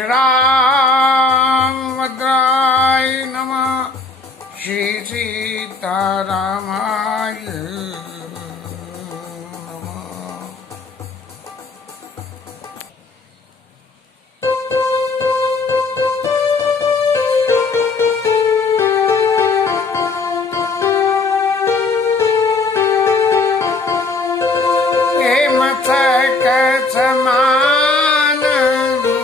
श्री राम भद्राय नमः। श्री सीतारामाय नमः। हे मस्तक समान रूप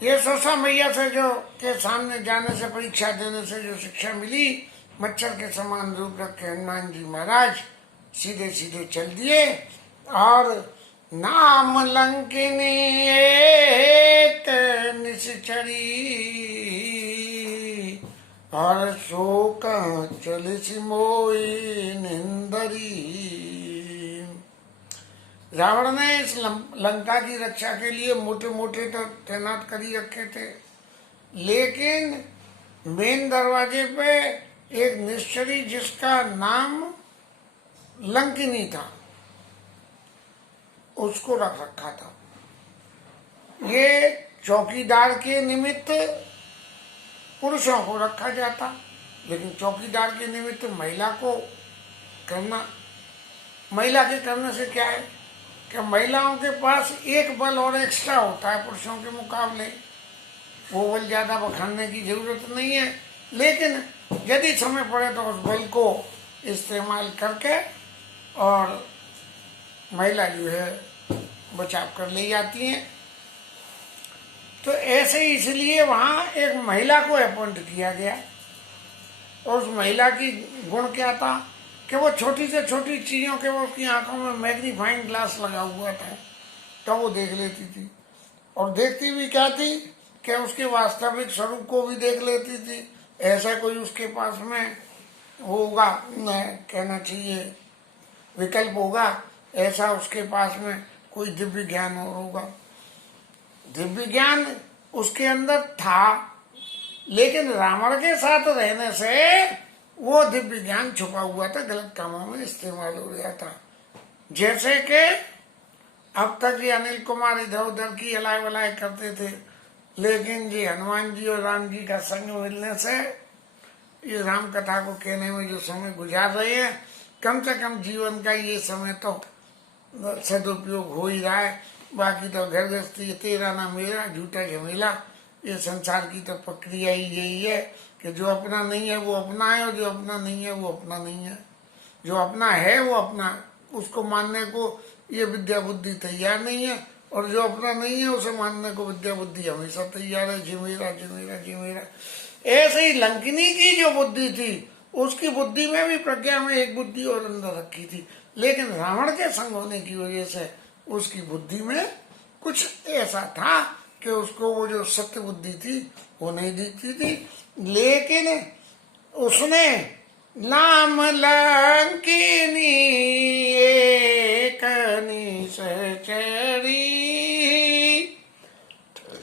ये सोसा मैया से जो के सामने जाने से, परीक्षा देने से जो शिक्षा मिली, मच्छर के समान रूप रखे हनुमान जी महाराज सीधे सीधे चल दिए और नाम लंकिनी एक निश्चरी और शोक चलिस मोई निंदरी। रावण ने इस लंका की रक्षा के लिए मोटे मोटे तो तैनात कर ही रखे थे, लेकिन मेन दरवाजे पे एक निश्चरी जिसका नाम लंकिनी था उसको रख रखा था। ये चौकीदार के निमित्त पुरुषों को रखा जाता, लेकिन चौकीदार के निमित्त महिला को करना, महिला के करने से क्या है कि महिलाओं के पास एक बल और एक्स्ट्रा होता है पुरुषों के मुकाबले। वो बल ज्यादा बखानने की जरूरत नहीं है, लेकिन यदि समय पड़े तो उस बल को इस्तेमाल करके और महिला जो है बचाव कर ले जाती हैं। तो ऐसे इसलिए वहाँ एक महिला को अपॉइंट किया गया और उस महिला की गुण क्या था कि वो छोटी से छोटी चीज़ों के, वो उसकी आंखों में मैग्नीफाइंग ग्लास लगा हुआ था तो वो देख लेती थी, और देखती भी क्या थी कि उसके वास्तविक स्वरूप को भी देख लेती थी। ऐसा कोई उसके पास में होगा, कहना चाहिए विकल्प होगा, ऐसा उसके पास में कोई दिव्य ज्ञान होगा। दिव्य ज्ञान उसके अंदर था, लेकिन रावण के साथ रहने से वो दिव्य ज्ञान छुपा हुआ था, गलत कामों में इस्तेमाल हो गया था। जैसे कि अब तक ये अनिल कुमार इधर उधर की अलाय वलाय करते थे, लेकिन जी हनुमान जी और राम जी का संग मिलने से ये राम कथा को कहने में जो समय गुजार रहे हैं, कम से कम जीवन का ये समय तो सदुपयोग हो ही रहा है। बाकी तो घर गृहस्थी तेरा ना मेरा झूठा झमेला, ये संसार की तो प्रक्रिया ही यही है कि जो अपना नहीं है वो अपना है और जो अपना नहीं है वो अपना नहीं है। जो अपना है वो अपना, उसको मानने को ये विद्या बुद्धि तैयार नहीं है, और जो अपना नहीं है उसे मानने को विद्या बुद्धि हमेशा तैयार है, जिमेरा जिमेरा जिमेरा। ऐसे ही लंकिनी की जो बुद्धि थी, उसकी बुद्धि में भी प्रज्ञा में एक बुद्धि और अंदर रखी थी, लेकिन रावण के संग होने की वजह से उसकी बुद्धि में कुछ ऐसा था कि उसको वो जो सत्य बुद्धि थी वो नहीं दिखती थी। लेकिन उसने नाम लंकिनी एक निश्चरी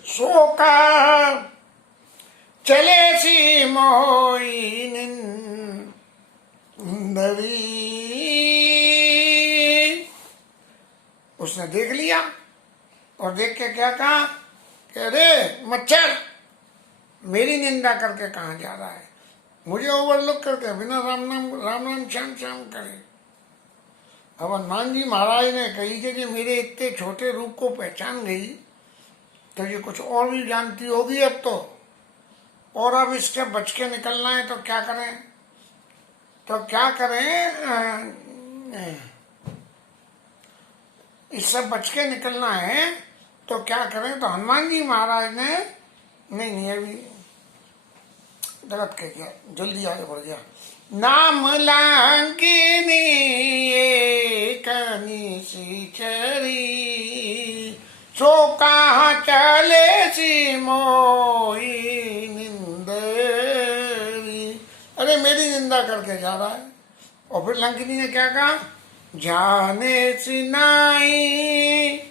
शोका चले सी मोई निंदरी। उसने देख लिया और देख के क्या कहा कि अरे मच्छर मेरी निंदा करके कहाँ जा रहा है, मुझे ओवरलुक करके बिना राम नाम श्याम श्याम करे। अब हनुमान जी महाराज ने कही कि मेरे इतने छोटे रूप को पहचान गई तो ये कुछ और भी जानती होगी अब तो, और अब इससे बच के निकलना है तो क्या करें, इससे बच के निकलना है तो क्या करें। तो हनुमान जी महाराज ने नहीं अभी गलत कह दिया, जल्दी आगे बढ़ गया। नाम लंकिनी एक निश्चरी सो कहाँ चले सी मोई निंदरी। अरे मेरी निंदा करके जा रहा है। और फिर लंकिनी ने क्या कहा जाने सिनाई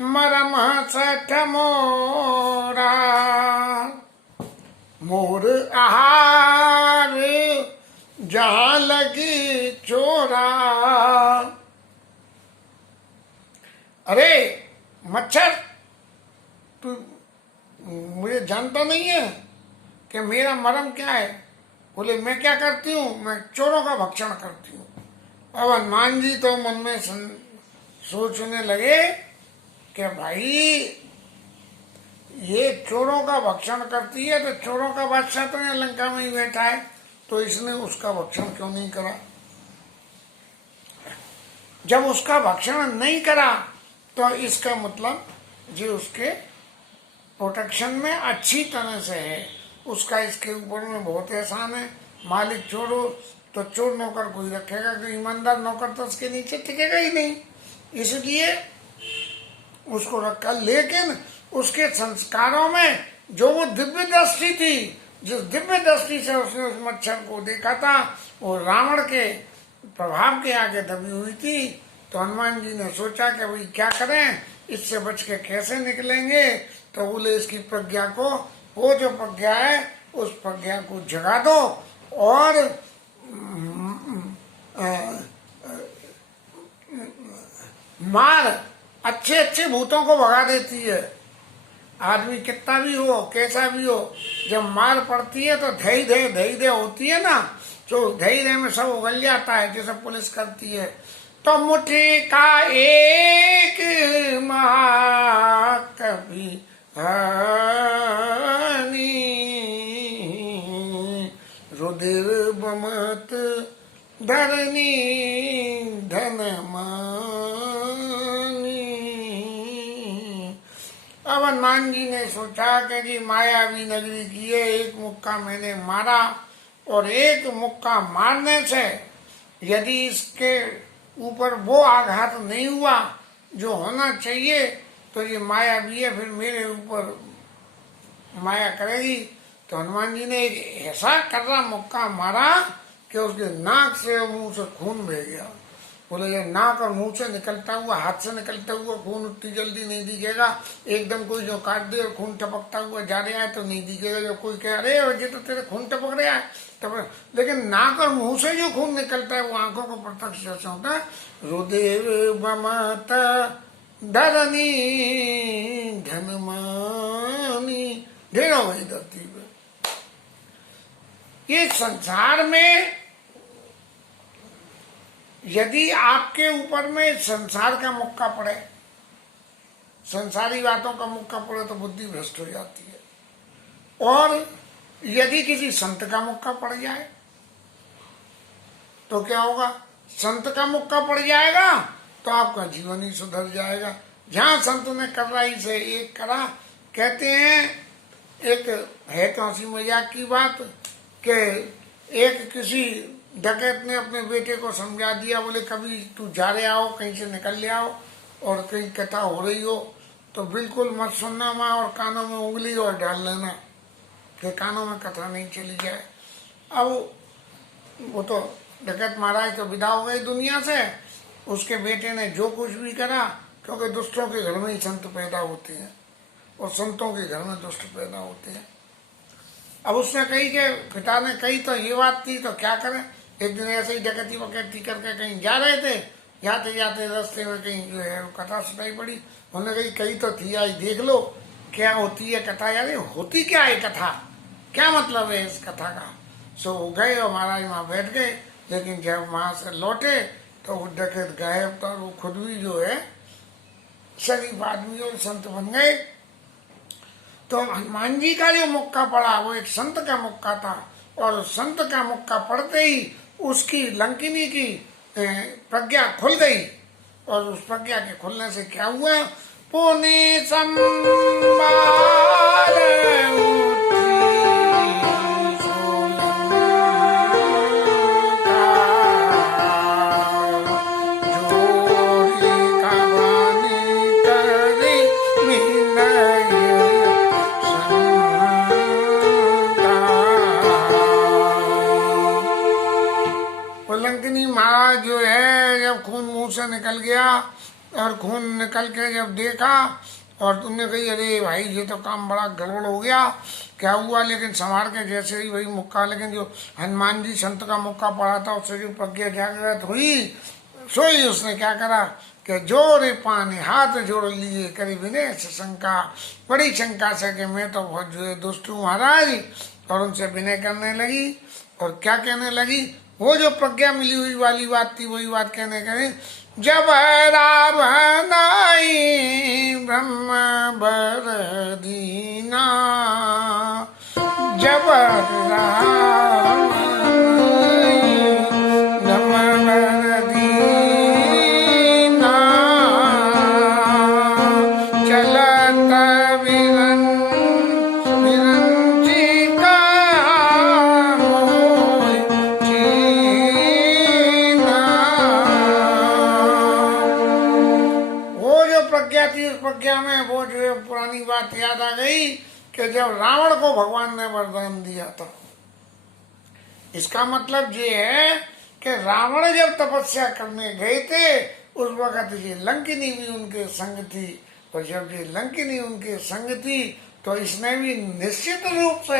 मरम सठ मोरा, मोर आहार जहाँ लगी चोरा। अरे मच्छर, तू मुझे जानता नहीं है कि मेरा मरम क्या है? बोले मैं क्या करती हूँ? मैं चोरों का भक्षण करती हूँ। अब हनुमान जी तो मन में सोचने लगे कि भाई ये चोरों का भक्षण करती है तो चोरों का बादशाह तो यहाँ लंका में ही बैठा है, तो इसने उसका भक्षण क्यों नहीं करा? जब उसका भक्षण नहीं करा तो इसका मतलब जो उसके प्रोटेक्शन में अच्छी तरह से है, उसका इसके ऊपर में बहुत एहसान है। मालिक चोर हो तो चोर नौकर कोई रखेगा कि ईमानदार नौकर तो उसके नीचे टिकेगा ही नहीं, इसलिए उसको रखा। लेकिन उसके संस्कारों में जो वो दिव्य दृष्टि थी, जिस दिव्य दृष्टि से उसने उस मच्छर को देखा था, वो रावण के प्रभाव के आगे दबी हुई थी। तो हनुमान जी ने सोचा कि भाई क्या करें, इससे बच के कैसे निकलेंगे? तो बोले इसकी प्रज्ञा को, वो जो प्रज्ञा है उस प्रज्ञा को जगा दो और मार अच्छे अच्छे भूतों को भगा देती है। आदमी कितना भी हो, कैसा भी हो, जब मार पड़ती है तो धैर्य होती है ना, तो धैर्य में सब उगल जाता है, जैसे पुलिस करती है। तो मुट्ठी का एक महाकवि रुधिर बमत धरनी धन मानी। अब हनुमान जी ने सोचा कि जी मायावी नगरी की है, एक मुक्का मैंने मारा और एक मुक्का मारने से यदि इसके ऊपर वो आघात नहीं हुआ जो होना चाहिए तो ये मायावी है, फिर मेरे ऊपर माया करेगी। तो हनुमान जी ने एक ऐसा कर्रा मुक्का मारा कि उसके नाक से मुंह से खून बह गया। बोले ये नाक और मुंह से निकलता हुआ, हाथ से निकलता हुआ खून उतनी जल्दी नहीं दिखेगा। एकदम कोई जो काट दे और खून टपकता हुआ जा रहा है तो नहीं दिखेगा। जो कोई कह अरे ये तो तेरे खून टपक रहा है टपक, लेकिन नाक और मुंह से जो खून निकलता है वो आंखों को प्रत्यक्ष जैसा होता है। रुधिर बमत धरनी धनमानी, ढेर हो गई धरती पे। ये संसार में यदि आपके ऊपर में संसार का मुक्का पड़े, संसारी बातों का मुक्का पड़े तो बुद्धि भ्रष्ट हो जाती है। और यदि किसी संत का मुक्का पड़ जाए तो क्या होगा? संत का मुक्का पड़ जाएगा तो आपका जीवन ही सुधर जाएगा। जहां संत ने कर्राई से एक करा, कहते हैं एक है तो हंसी मजाक की बात कि एक किसी डकैत ने अपने बेटे को समझा दिया, बोले कभी तू जा रहे आओ, कहीं से निकल ले आओ और कहीं कथा हो रही हो तो बिल्कुल मत सुनना माँ, और कानों में उंगली और डाल लेना कि कानों में कथा नहीं चली जाए। अब वो तो डकैत महाराज तो विदा हो गई दुनिया से। उसके बेटे ने जो कुछ भी करा, क्योंकि दुष्टों के घर में ही संत पैदा होते हैं और संतों के घर में दुष्ट पैदा होते हैं। अब उसने कही कि पिता ने कही तो ये बात थी तो क्या करें। एक दिन ऐसे ही डकैती वकैती करके कहीं जा रहे थे, जाते जाते रास्ते में कहीं जो है कथा सुनाई पड़ी। उन्होंने कही कही तो थी आई, देख लो क्या होती है कथा। यार होती क्या है कथा, क्या मतलब है इस कथा का? सो वो गए और महाराज वहाँ बैठ गए, लेकिन जब वहां से लौटे तो वो डकैत गायब था। वो खुद भी जो है शरीफ आदमी और संत बन गए। तो हनुमान जी का जो मुक्का पड़ा वो एक संत का मुक्का था, और संत का मुक्का पड़ते ही उसकी लंकिनी की प्रज्ञा खुल गई। और उस प्रज्ञा के खुलने से क्या हुआ? पुनि संबार लंकिनी महाराज जो है जब खून मुंह से निकल गया और खून निकल के जब देखा और तुमने कही अरे भाई ये तो काम बड़ा गड़बड़ हो गया, क्या हुआ, लेकिन संभाल के जैसे ही वही मुक्का, लेकिन जो हनुमान जी संत का मुक्का पड़ा था उससे जो प्रज्ञा जागृत हुई सोई उसने क्या करा कि जोरे पानी हाथ जोड़ लिए करी विनय से शंका, बड़ी शंका से कि मैं तो बहुत जो दुष्ट हूँ महाराज, और उनसे विनय करने लगी। और क्या कहने लगी, वो जो प्रज्ञा मिली हुई वाली बात थी वही बात कहने लगी, जब रावण ब्रह्म बर दीना, जब रावण ब्रह्म बर दीना, चलत विरंचिका मोहि चीना। वो जो प्रज्ञा थी उस प्रज्ञा में वो जो पुरानी बात याद आ गई कि जब रावण को भगवान ने वरदान दिया था। इसका मतलब ये है कि रावण जब तपस्या करने गए थे उस वक्त ये लंकिनी भी उनके संग थी, और जब ये लंकिनी उनके संग थी तो इसने भी निश्चित रूप से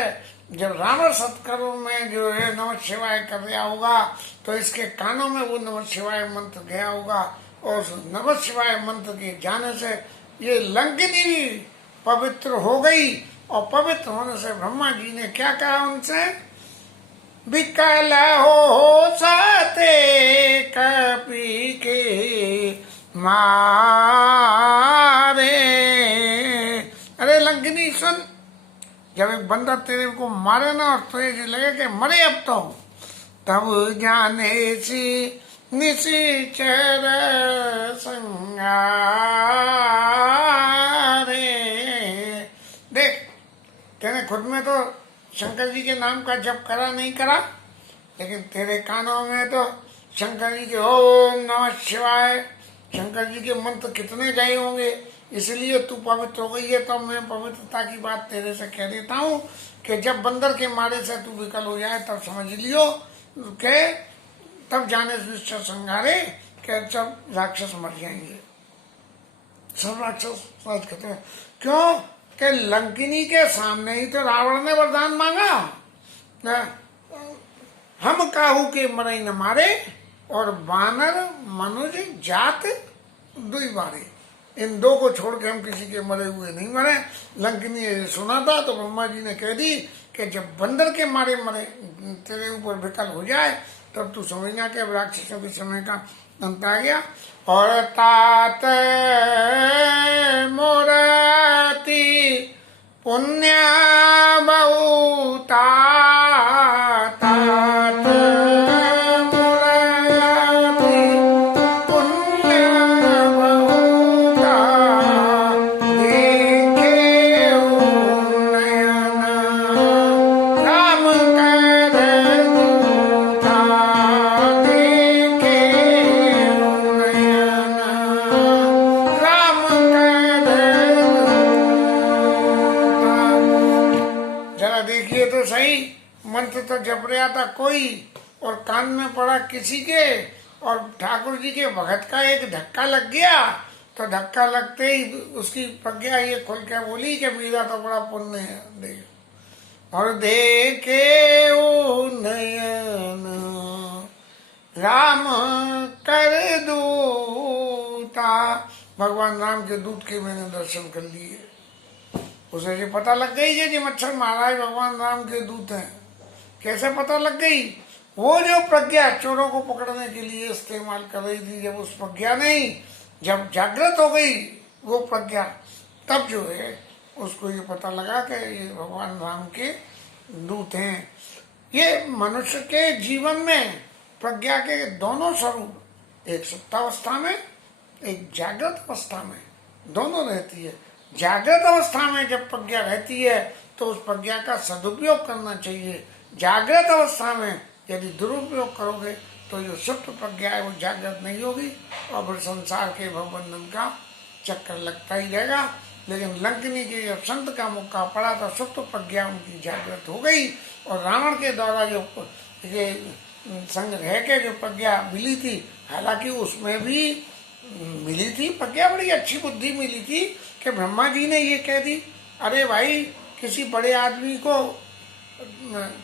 जब रावण सत्कर्म में जो है नमः शिवाय कर रहा होगा तो इसके कानों में वो नमः शिवाय मंत्र गया होगा, और उस नमः शिवाय मंत्र के जाने से ये लंकिनी भी पवित्र हो गई। और पवित्र होने से ब्रह्मा जी ने क्या कहा उनसे, विकल हो सते कपि के मारे। अरे लंकिनी सुन, जब एक बंदा तेरे को मारे ना और तुझे लगे कि मरे अब तो, तब जाने सी निशिचर संगारे। देख तेने खुद में तो शंकर जी के नाम का जप करा नहीं करा, लेकिन तेरे कानों में तो शंकर जी के ओम नमः शिवाय, शंकर जी के मंत्र कितने गए होंगे, इसलिए तू पवित्र हो गई है। तो मैं पवित्रता की बात तेरे से कह देता हूँ कि जब बंदर के मारे से तू विकल हो जाए तब समझ लियो के तब जाने से संगारे के सब राक्षस मर जाएंगे, सब राक्षस समझ कहते हैं। क्यों कि लंकिनी के सामने ही तो रावण ने वरदान मांगा, हम काहू के मरई न मारे और वानर मनुज जात दुई बारे, इन दो को छोड़ के हम किसी के मरे हुए नहीं मरे। लंकिनी ने सुना था तो ब्रह्मा जी ने कह दी कि जब बंदर के मारे मरे तेरे ऊपर विकल हो जाए तब तू समझना कि राक्षसों के समय का अंत आ गया। और तात मोरती पुण्य बहुता, तात मोरती पुण्य बहुता, देखे नयन राम कर दूता, देखे नयन राम कर दूता। जरा देखिए तो सही, मंत्र तो जप रहा था कोई और कान में पड़ा किसी के, और ठाकुर जी के भगत का एक धक्का लग गया, तो धक्का लगते ही उसकी प्रज्ञा ये खुल के बोली कि मेरा तो बड़ा पुण्य है। देख और देखे नयन राम कर दूता, भगवान राम के दूत के मैंने दर्शन कर लिए। उसे ये पता लग गई कि मच्छर महाराज भगवान राम के दूत हैं। कैसे पता लग गई, वो जो प्रज्ञा चोरों को पकड़ने के लिए इस्तेमाल कर रही थी, जब उस प्रज्ञा नहीं जब जागृत हो गई वो प्रज्ञा, तब जो है उसको ये पता लगा कि ये भगवान राम के दूत हैं। ये मनुष्य के जीवन में प्रज्ञा के दोनों स्वरूप, एक सुप्तावस्था में एक जागृत अवस्था में, दोनों रहती है। जागृत अवस्था में जब प्रज्ञा रहती है तो उस प्रज्ञा का सदुपयोग करना चाहिए। जागृत अवस्था में यदि दुरुपयोग करोगे तो जो सुप्त प्रज्ञा है वो जागृत नहीं होगी और फिर संसार के भवबंधन का चक्कर लगता ही रहेगा। लेकिन लंकिनी के जब संत का मुक्का पड़ा तो सुप्त प्रज्ञा उनकी जागृत हो गई और रावण के द्वारा जो ये संग रह के जो प्रज्ञा मिली थी, हालांकि उसमें भी मिली थी प्रज्ञा, बड़ी अच्छी बुद्धि मिली थी कि ब्रह्मा जी ने ये कह दी, अरे भाई किसी बड़े आदमी को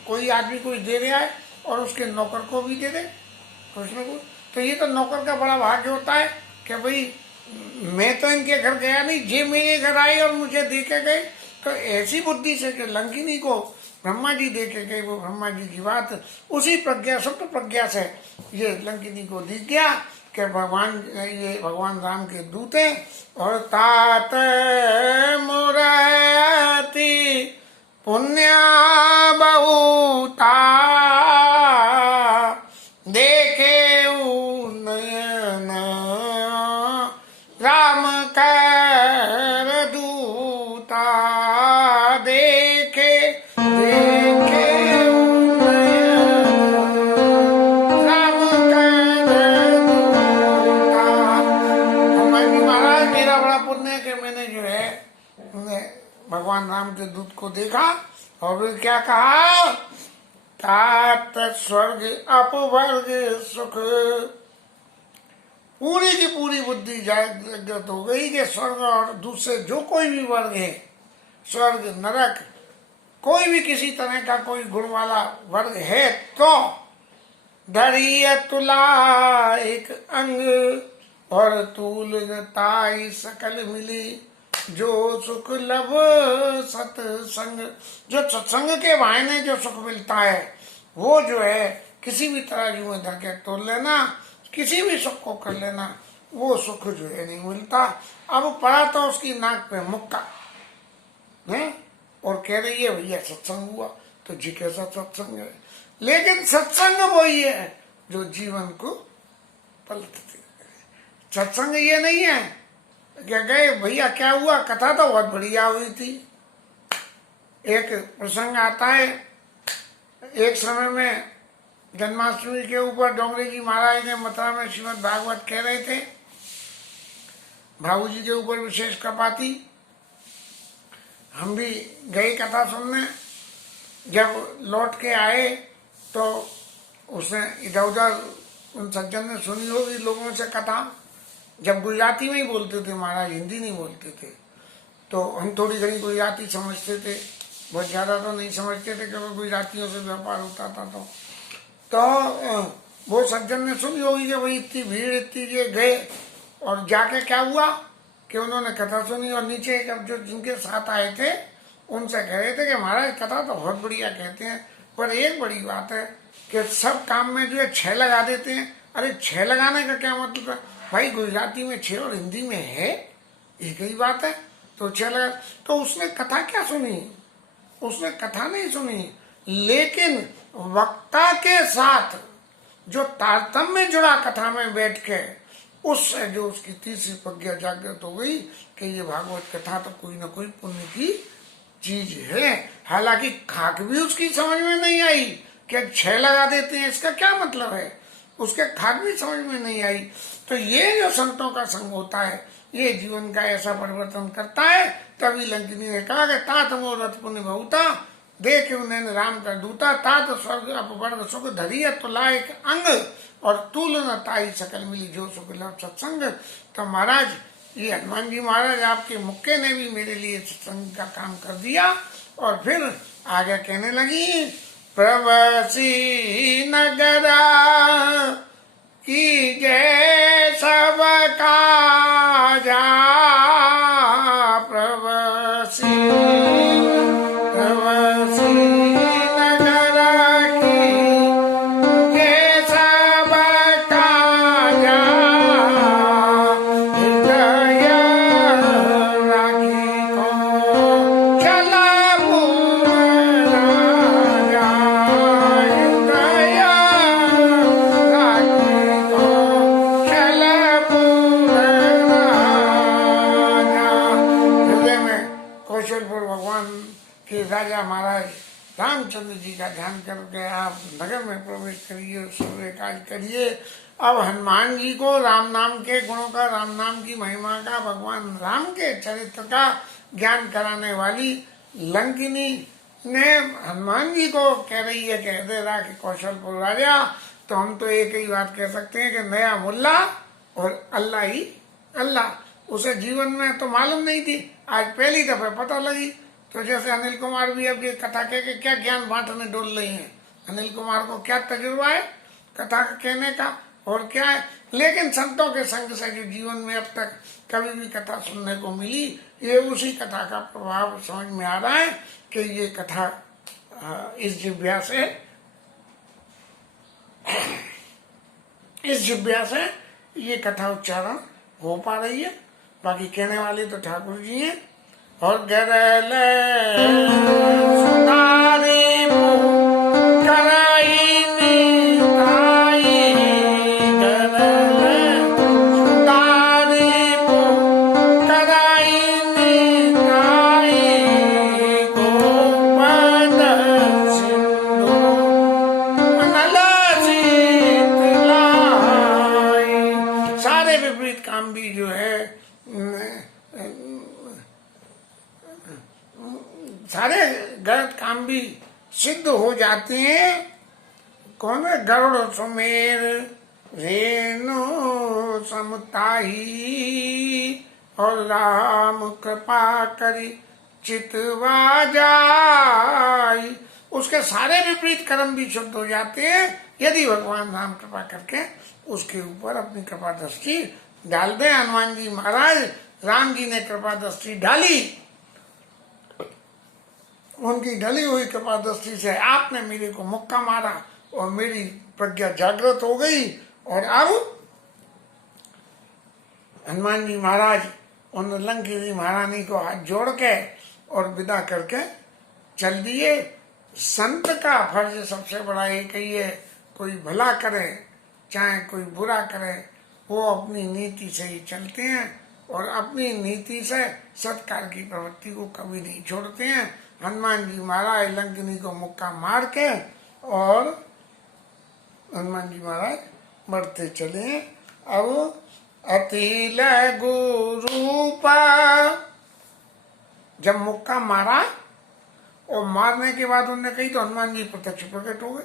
कोई आदमी कोई दे रहा है और उसके नौकर को भी दे दे कुछ न कुछ, तो ये तो नौकर का बड़ा भाग्य होता है कि भाई मैं तो इनके घर गया नहीं, जे मेरे घर आए और मुझे दे के गए। तो ऐसी बुद्धि से कि लंकिनी को ब्रह्मा जी दे के गए, वो ब्रह्मा जी की बात उसी प्रज्ञा सुप्त प्रज्ञा से ये लंकिनी को दिख गया कि भगवान ये भगवान राम के दूत हैं। और तात मुरति पुण्या बहुता देखे नयन राम कर दूता, देखे देखे राम कर दूता। महाराज मेरा बड़ा पुण्य है कि मैंने जो है भगवान राम के दूत को देखा और फिर क्या कहा, तात स्वर्ग अपवर्ग सुख। पूरी की पूरी बुद्धि जागृत हो गई कि स्वर्ग और दूसरे जो कोई भी वर्ग है, स्वर्ग नरक कोई भी किसी तरह का कोई गुण वाला वर्ग है तो धरिय तुला एक अंग और तूल ताई सकल मिली, जो सुख लब सत्संग। जो सत्संग के बहाने जो सुख मिलता है वो जो है किसी भी तरह में धर के तोल लेना, किसी भी सुख को कर लेना, वो सुख जो है नहीं मिलता। अब पड़ा तो उसकी नाक पे मुक्का है और कह रही है भैया सत्संग हुआ, तो जी कैसा सत्संग है, लेकिन सत्संग वही है जो जीवन को पलटती है। सत्संग ये नहीं है क्या गए भैया क्या हुआ, कथा तो बहुत बढ़िया हुई थी। एक प्रसंग आता है, एक समय में जन्माष्टमी के ऊपर डोंगरे जी महाराज ने मथुरा में श्रीमद् भागवत कह रहे थे, भाऊ जी के ऊपर विशेष कृपा थी। हम भी गए कथा सुनने, जब लौट के आए तो उसने इधर उधर उन सज्जन ने सुनी होगी लोगों से कथा, जब गुजराती में ही बोलते थे महाराज, हिंदी नहीं बोलते थे, तो हम थोड़ी घड़ी गुजराती समझते थे, बहुत ज़्यादा तो नहीं समझते थे क्योंकि गुजरातियों से व्यापार होता था। तो वो सज्जन ने सुनी होगी कि भाई इतनी भीड़ इतनी जे गए, और जाके क्या हुआ कि उन्होंने कथा सुनी और नीचे जो जिनके साथ आए थे उनसे कह रहे थे कि महाराज कथा तो बहुत बढ़िया कहते हैं, पर एक बड़ी बात है कि सब काम में जो है 6 लगा देते हैं। अरे 6 लगाने का क्या मतलब है भाई, गुजराती में 6 और हिंदी में है एक ही बात है, तो 6 लगा। तो उसने कथा क्या सुनी, उसने कथा नहीं सुनी, लेकिन वक्ता के साथ जो तारतम्य जुड़ा कथा में बैठ के उससे जो उसकी तीसरी प्रज्ञा जागृत हो गई कि ये भागवत कथा तो कोई ना कोई पुण्य की चीज है। हालांकि खाक भी उसकी समझ में नहीं आई कि 6 लगा देते हैं इसका क्या मतलब है, उसके खाक भी समझ में नहीं आई। तो ये जो संतों का संग होता है ये जीवन का ऐसा परिवर्तन करता है। तभी लंकिनी ने कहा कि तात मोरत पुण्य बहुता देख उन्हें राम का दूता, तात स्वर्ग अपवर्ग सुख धरिय तुला एक अंग और तूल न ताई सकल मिली, जो सुख लव सत्संग। तो महाराज ये हनुमान जी महाराज आपके मुक्के ने भी मेरे लिए सत्संग का काम कर दिया। और फिर आगे कहने लगी, प्रवसी नगरा की जय सब काजा, प्रवसी नगरा की जय सब काजा, हृदय राखी को चला राजा, हृदय राखी को चला राजा। हृदय में कौशलपुर भगवान के राजा महाराज रामचंद्र जी का ध्यान करके आप नगर में प्रवेश करिए, सूर्य काज करिए। अब हनुमान जी को राम नाम के गुणों का, राम नाम की महिमा का, भगवान राम के चरित्र का ज्ञान कराने वाली लंकिनी ने हनुमान जी को कह रही है, कह दे रहा कि कौशलपुर राजा तो हम तो एक ही बात कह सकते हैं कि नया मुल्ला और अल्लाह ही अल्लाह। उसे जीवन में तो मालूम नहीं थी, आज पहली दफे पता लगी। तो जैसे अनिल कुमार भी अब ये कथा कह के क्या ज्ञान बांटने डोल रही हैं। अनिल कुमार को क्या तजुर्बा है कथा कहने का और क्या है, लेकिन संतों के संग से जो जीवन में अब तक कभी भी कथा सुनने को मिली, ये उसी कथा का प्रभाव समझ में आ रहा है कि ये कथा इस जिह्वा से ये कथा उच्चारण हो पा रही है। बाकी कहने वाले तो ठाकुर जी हैं। और गरल सुनारी कराई निताई, गरल सुनारी कराई निताई, गोपद सिंधु नल शीतलाई। सारे विपरीत काम भी जो है सारे गलत काम भी सिद्ध हो जाते हैं। कौन है? गरुड़ सुमेर रेणु समताही, और राम कृपा करी चितवा जाई। उसके सारे विपरीत कर्म भी शुद्ध हो जाते हैं यदि भगवान राम कृपा करके उसके ऊपर अपनी कृपा दृष्टि डाल दे। हनुमान जी महाराज, राम जी ने कृपा दृष्टि डाली, उनकी ढली हुई कृपा दृष्टि से आपने मेरे को मुक्का मारा और मेरी प्रज्ञा जागृत हो गई। और अब हनुमान जी महाराज उन लंकेश्वरी महारानी को हाथ जोड़ के और विदा करके चल दिए। संत का फर्ज सबसे बड़ा एक ही है, कोई भला करे चाहे कोई बुरा करे, वो अपनी नीति से ही चलते हैं और अपनी नीति से सत्कार की प्रवृत्ति को कभी नहीं छोड़ते हैं। हनुमान जी महाराज लंकिनी को मुक्का मार के और हनुमान जी महाराज बढ़ते चले। अब अति लघु रूपा, जब मुक्का मारा और मारने के बाद उन्होंने कही तो हनुमान जी प्रत्यक्ष प्रकट हो गए।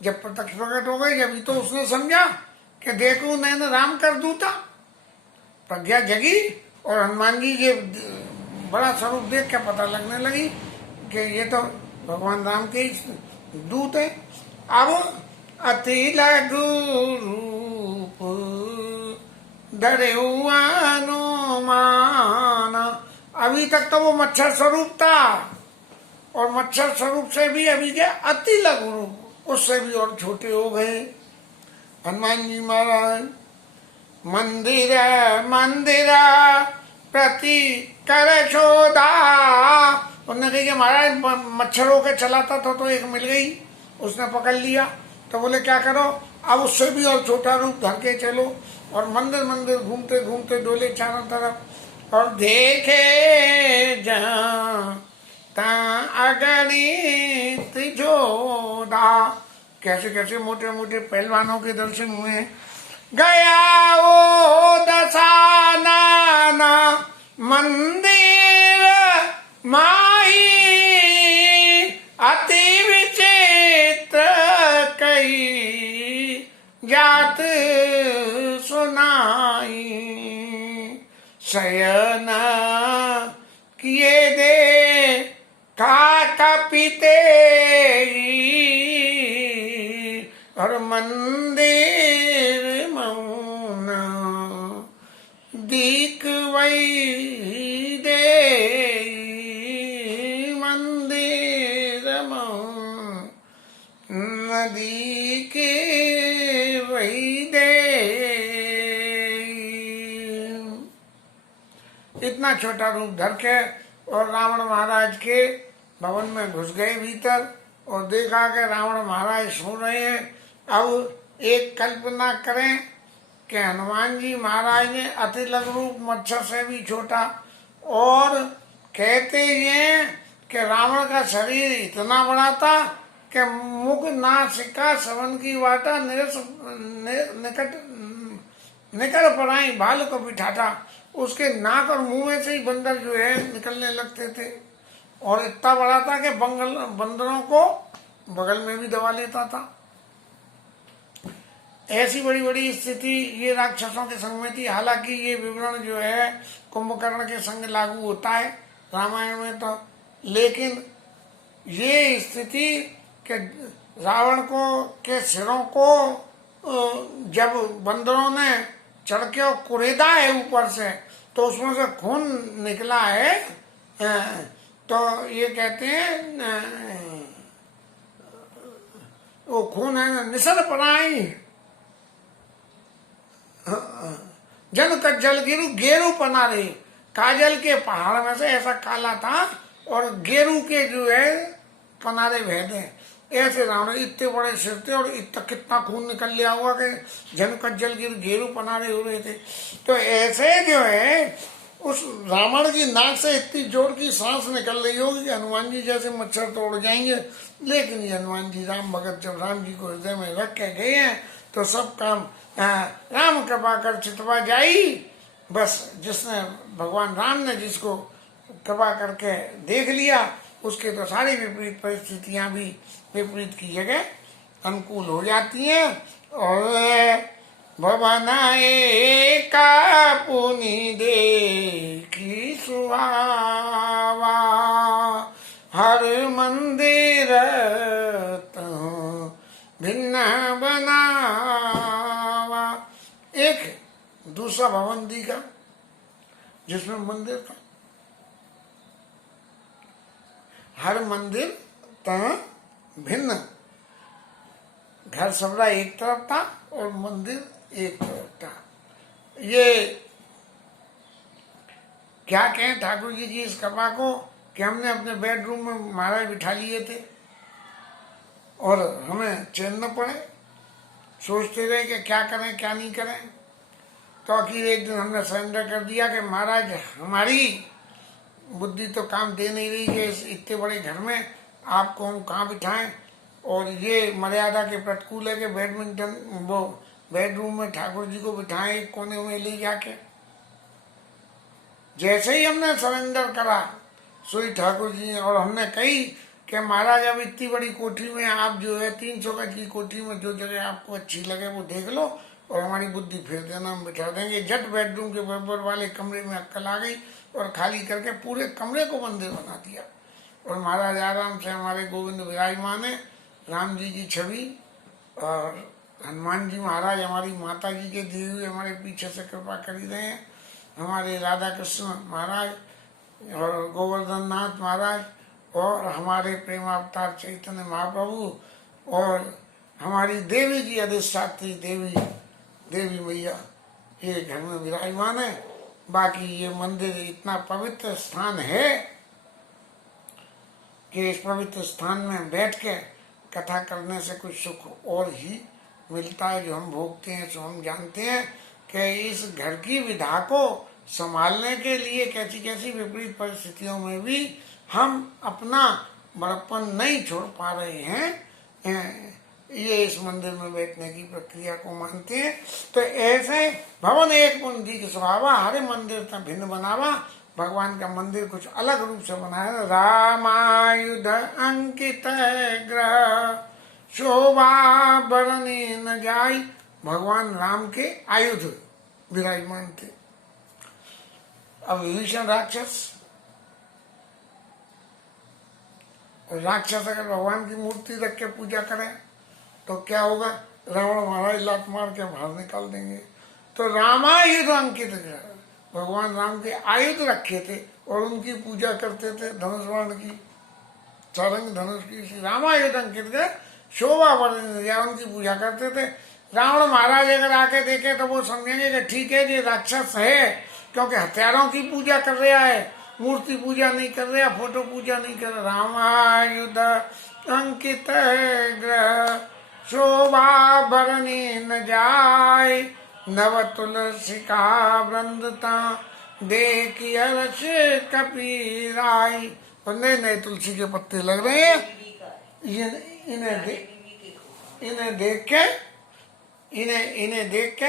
जब प्रत्यक्ष प्रकट हो गए, जब तो उसने समझा कि देखो नैन राम कर दूता, प्रज्ञा जगी और हनुमान जी के बड़ा स्वरूप देख के पता लगने लगी कि ये तो भगवान राम के दूत है। अब अति लघु रूप डरे माना, अभी तक तो वो मच्छर स्वरूप था और मच्छर स्वरूप से भी अभी क्या अति लघु रूप, उससे भी और छोटे हो गए। हनुमान जी महाराज मंदिर मंदिर प्रति कर शोधा, उन्होंने कही कि महाराज मच्छरों के चलाता था तो एक मिल गई, उसने पकड़ लिया। तो बोले क्या करो, अब उससे भी और छोटा रूप धर के चलो। और मंदिर मंदिर घूमते घूमते डोले चारों तरफ और देखे जहाँ ता अगणित जोधा, कैसे कैसे मोटे मोटे पहलवानों के दर्शन हुए। गया ओ दशानना मंदिर माही, अति विचित्र कही जात सुनाई। शयन किए दे कपिते और मंदिर मौन दीक वही दे, मंदिर मौन नदी के वही दे। इतना छोटा रूप धर के और रावण महाराज के भवन में घुस गए भीतर और देखा कि रावण महाराज सो रहे हैं। अब एक कल्पना करें कि हनुमान जी महाराज ने अति लघु रूप मच्छर से भी छोटा, और कहते हैं कि रावण का शरीर इतना बड़ा था कि मुख नासिका श्रवण की वाटा निकट निकट पड़ाई भालू को बिठाता, उसके नाक और मुंह में से ही बंदर जो है निकलने लगते थे। और इतना बड़ा था कि बंदरों को बगल में भी दबा लेता था। ऐसी बड़ी बड़ी स्थिति ये राक्षसों के संग में थी। हालांकि ये विवरण जो है कुंभकर्ण के संग लागू होता है रामायण में तो, लेकिन ये स्थिति के रावण को के सिरों को जब बंदरों ने चढ़ के और कुरेदा है ऊपर से, तो उसमें से खून निकला है। तो ये कहते हैं वो खून है निसर पराई जन कज्जल गिरु गेरू पना रही। काजल के पहाड़ में से ऐसा काला था और गेरू के जो है पनारे भेदे। ऐसे रावण इतने बड़े सिर थे और इतना कितना खून निकल लिया हुआ कि जन कज्जल गिर गेरू पनारे हो रहे थे। तो ऐसे जो है उस रावण की नाक से इतनी जोर की सांस निकल रही होगी कि हनुमान जी जैसे मच्छर तोड़ जाएंगे। लेकिन ये हनुमान जी राम भगत जब राम जी को हृदय में रख के गए हैं तो सब काम राम कृपा कर चितवा जाई। बस जिसने भगवान राम ने जिसको कृपा करके देख लिया उसके तो सारी विपरीत परिस्थितियां भी विपरीत की जगह अनुकूल हो जाती हैं। और भवनाए का पुनि देखी सुहावा हर मंदिर भिन्न बनावा। एक दूसरा भवन दिखा जिसमें मंदिर था, हर मंदिर तहाँ भिन्न। घर सबरा एक तरफ था और मंदिर एक तरफ था। ये क्या कहें ठाकुर जी की इस कृपा को कि हमने अपने बेडरूम में महाराज बिठा लिए थे और हमें चैन न पड़े, सोचते रहे कि क्या करें क्या नहीं करें। तो आखिर एक दिन हमने सरेंडर कर दिया कि महाराज हमारी बुद्धि तो काम दे नहीं रही कि इस इतने बड़े घर में आपको हम कहाँ बिठाएं, और ये मर्यादा के प्रतिकूल है कि बैडमिंटन वो बेडरूम में ठाकुर जी को बिठाएं एक कोने में ले जाके। जैसे ही हमने सरेंडर करा सोई ठाकुर जी और हमने कही कि महाराज अब इतनी बड़ी कोठी में आप जो है 300 गज की कोठी में जो जगह आपको अच्छी लगे वो देख लो और हमारी बुद्धि फिर देना, हम बिठा देंगे। झट बेडरूम के बराबर वाले कमरे में अक्कल आ गई और खाली करके पूरे कमरे को मंदिर बना दिया। और महाराज आराम से हमारे गोविंद विराजमान है, राम जी की छवि और हनुमान जी महाराज हमारी माता जी के दिए हुए हमारे पीछे से कृपा कर ही रहे हैं। हमारे राधा कृष्ण महाराज और गोवर्धन नाथ महाराज और हमारे प्रेम अवतार चैतन्य महाप्रभु और हमारी देवी जी अधिष्ठात्री देवी मैया ये घर में विराजमान है। बाकी ये मंदिर इतना पवित्र स्थान है कि इस पवित्र स्थान में बैठ के कथा करने से कुछ सुख और ही मिलता है जो हम भोगते हैं, जो हम जानते हैं कि इस घर की विधा को संभालने के लिए कैसी कैसी विपरीत परिस्थितियों में भी हम अपना बड़प्पन नहीं छोड़ पा रहे हैं। ये इस मंदिर में बैठने की प्रक्रिया को मानते हैं। तो ऐसे भवन एक पुंजी की स्वभावा हरे मंदिर तक भिन्न बनावा। भगवान का मंदिर कुछ अलग रूप से बनाया। रामायुध अंकित ग्रह शोभा बरनी न जाय। भगवान राम के आयुध विराजमान थे। अब विभीषण राक्षस अगर भगवान की मूर्ति रख के पूजा करें तो क्या होगा? रावण महाराज लात मार के बाहर निकाल देंगे। तो रामायुध अंकित ग्रह, भगवान राम के आयुध रखे थे और उनकी पूजा करते थे, धनुष बाण की, सारंग धनुष की। रामायुध अंकित ग्रह शोभा वर्णन या उनकी पूजा करते थे। रावण महाराज अगर आके देखे तो वो समझेंगे कि ठीक है ये राक्षस है क्योंकि हथियारों की पूजा कर रहा है, मूर्ति पूजा नहीं कर रहा, फोटो पूजा नहीं कर रहा। रामायुध अंकित ग्रह शोभा बरनी न जाय। नव तुलसी का वृंदता देखी हर्ष कपीराय। और नए नए तुलसी के पत्ते लग रहे हैं। इन्हें देख के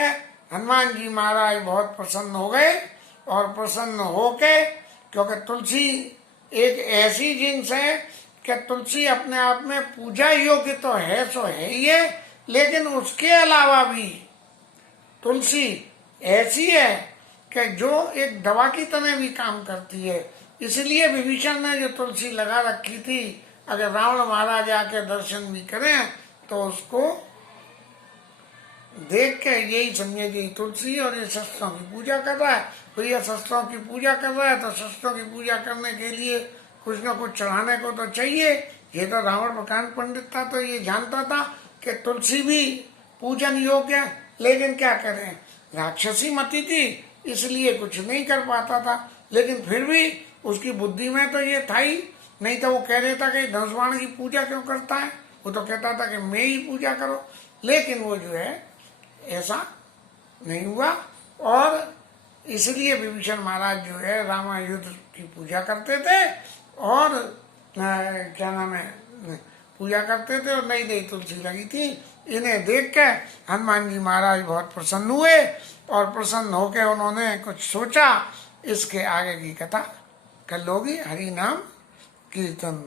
हनुमान जी महाराज बहुत प्रसन्न हो गए। और प्रसन्न होके, क्योंकि तुलसी एक ऐसी जिन्स है कि तुलसी अपने आप में पूजा योग्य तो है सो है ही है, लेकिन उसके अलावा भी तुलसी ऐसी है कि जो एक दवा की तरह भी काम करती है। इसलिए विभीषण ने जो तुलसी लगा रखी थी, अगर रावण महाराज आके दर्शन भी करें तो उसको देख के यही समझे कि तुलसी और ये शस्त्रों की पूजा कर रहा है। तो ये शस्त्रों की पूजा कर रहा है तो शस्त्रों की पूजा करने के लिए कुछ न कुछ चढ़ाने को तो चाहिए। ये तो रावण प्रकांड पंडित था तो ये जानता था कि तुलसी भी पूजन योग्य है, लेकिन क्या करें, राक्षसी मति थी इसलिए कुछ नहीं कर पाता था। लेकिन फिर भी उसकी बुद्धि में तो ये था ही, नहीं तो वो कह देता कि धनुष्बाण की पूजा क्यों करता है, वो तो कहता था कि मैं ही पूजा करो। लेकिन वो जो है ऐसा नहीं हुआ और इसलिए विभीषण महाराज जो है रामायुध की पूजा करते थे और क्या नाम है, पूजा करते थे और नई नई तुलसी लगी थी। इन्हें देख के हनुमान जी महाराज बहुत प्रसन्न हुए और प्रसन्न होकर उन्होंने कुछ सोचा। इसके आगे की कथा कल होगी। हरि नाम कीर्तन।